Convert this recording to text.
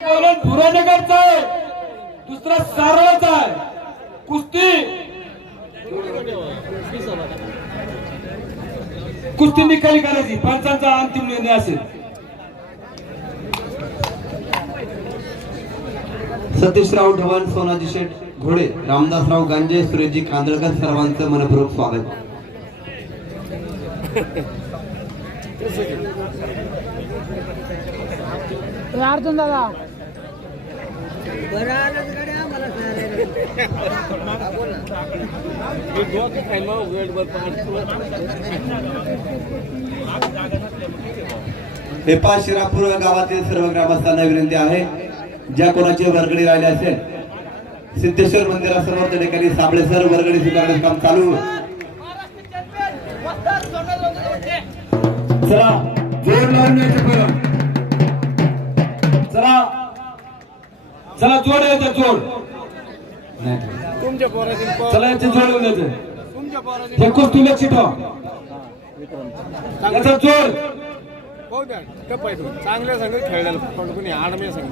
धुरानगरचा आहे. दुसरा सारळाचा आहे. कुस्ती. कुस्ती निकाली करायची. पंचांचा अंतिम निर्णय असेल. सतीशराव ढवण सोनाजी शेठ घोडे रामदासराव गांजे सुरेशजी कांदळकर सर्वांचं मनपूर्वक स्वागत. अर्जुन दादा पेपा शिरापूर गावातील सर्व ग्रामस्थांना विनंती आहे ज्या कोणाची वर्गणी राहिली असेल सिद्धेश्वर मंदिरासमोर त्या ठिकाणी साबळे सर वर्गणी स्वीकारण्याचं काम चालू. चला जोड लावून चला जोड यायचं जोड. तुमच्या पोरातील चला याचे जोड येऊन पोरातील हे कुस्ती लक्षी ठेवा. याचा जोड. चांगल्या संघ खेळलेला पण कोणी आडमे संघ